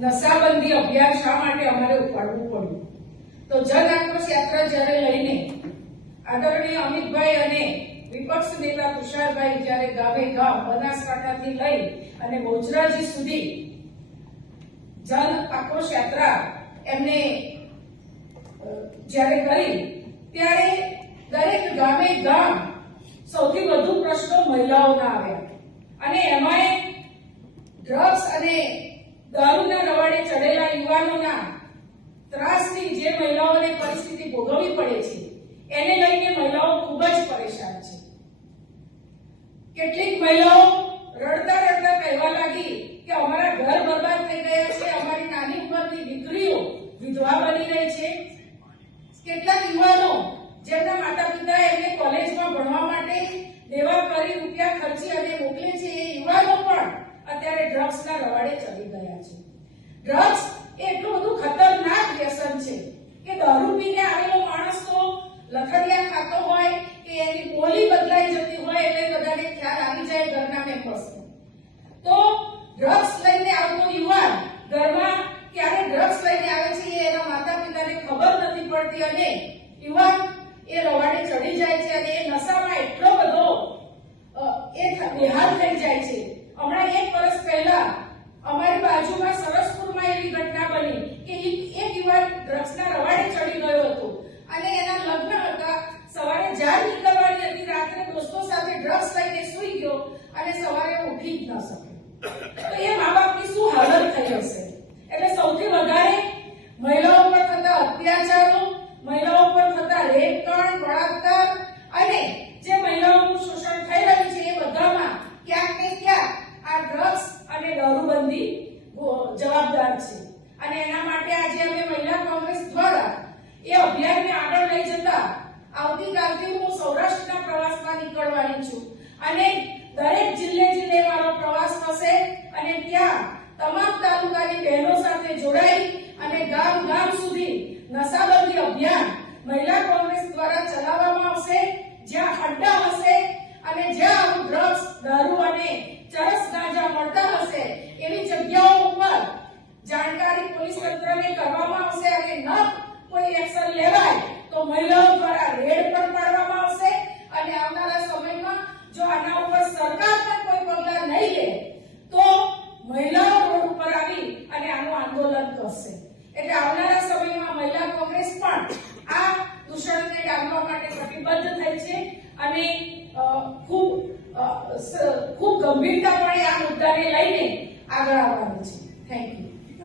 નશાબંધી અભિયાન શા માટે અમારે ઉપાડવું પડ્યું? તો જન આક્રોશ યાત્રા જ્યારે લઈને આદરણીય અમિતભાઈ અને વિપક્ષ નેતા તુષારભાઈ જ્યારે ગામે ગામ બનાસકાંઠાથી લઈ અને બહુચરાજી સુધી જન આક્રોશ યાત્રા એમને જ્યારે કરી ત્યારે દરેક ગામે ગામ સૌથી વધુ પ્રશ્નો મહિલાઓના આવ્યા અને એમાંય ડ્રગ્સ અને દારૂના રવાડે ચડેલા યુવાનોના ત્રાસથી જે મહિલાઓને પરિસ્થિતિ ભોગવવી પડે છે એને લઈને મહિલાઓ ખૂબ જ પરેશાન છે. કેટલીક મહિલાઓ રડતા રડતા કહેવા લાગી કે અમારા ઘર બરબાદ થઈ ગયા છે, અમારી નાની ઉંમરની દીકરીઓ વિધવા બની રહી છે. કેટલાક યુવાનો જેમના માતા પિતા એમને કોલેજમાં ભણવા માટે દેવા કરી રૂપિયા ખર્ચી અને મોકલે છે એ યુવાનો પણ અત્યારે ડ્રગ્સના રવાડે ચડી ગયા છે. ડ્રગ્સ એટલું બધું ખતરનાક વ્યસન છે કે દારૂ પીને આવેલો માણસ તો લખડિયા ખાતો હોય કે એની બોલી બદલાઈ જતી હોય એટલે બધાને ખ્યાલ આવી જાય ઘરના મેમ્બર્સને. તો ડ્રગ્સ લઈને આવતો યુવાન ઘરમાં ક્યારે ડ્રગ્સ લઈને આવે છે એના માતા પિતાને ખબર નથી પડતી અને યુવાન એ રવાડે ચડી જાય છે અને એ નશામાં એટલો બધો બેહાલ થઈ જાય છે. હમણાં 1 વર્ષ પહેલા અમારી બાજુમાં સરસપુરમાં એવી ઘટના બની કે એક યુવાન ડ્રગ્સના રવાડે ચડી ગયો હતો અને એના લગ્ન હતા. સવારે જાર નીકળવાની હતી, રાત્રે દોસ્તો સાથે ડ્રગ્સ લઈને સૂઈ ગયો અને સવારે ઉઠી જ ન શક્યો. તો એ મા બાપની શું હાલત થઈ હશે? એટલે સૌથી વધારે મહિલાઓ પર થતા અત્યાચારો, મહિલાઓ પર થતા રેપ, કાંડ, બળાત્કાર અને જે મહિલાઓનું શોષણ થઈ રહ્યું છે એ બધામાં ક્યાંક ને ક્યાંક આ ડ્રગ્સ અને દારૂબંધી જવાબદાર છે. અને એના માટે આજે અમે મહિલા કોંગ્રેસ દ્વારા એ અભિયાનને આગળ લઈ જતા આવતીકાલથી હું સૌરાષ્ટ્રના પ્રવાસમાં નીકળવાની છું અને દરેક જિલ્લે મારો પ્રવાસ થશે અને ત્યાં તમામ તાલુકાની બહેનો સાથે જોડાઈ અને ગામ સુધી નશાબંધી અભિયાન મહિલા કોંગ્રેસ દ્વારા ચલાવવામાં આવશે. જ્યાં અડ્ડા હશે અને જ્યાં ડ્રગ્સ, દારૂ અને ચરસ ગાંજા મળતા હશે એવી જગ્યાઓ ઉપર જાણકારી પોલીસ તંત્રને કરવામાં આવશે અને ન કોઈ એક્શન લેવાય તો મહિલાઓ દ્વારા રેડ પણ પાડવામાં આવશે અને આવનારા સમયમાં જો આના ઉપર સરકાર પણ કોઈ પગલાં નહીં લે તો મહિલાઓ રોડ ઉપર આવી અને આનું આંદોલન કરશે.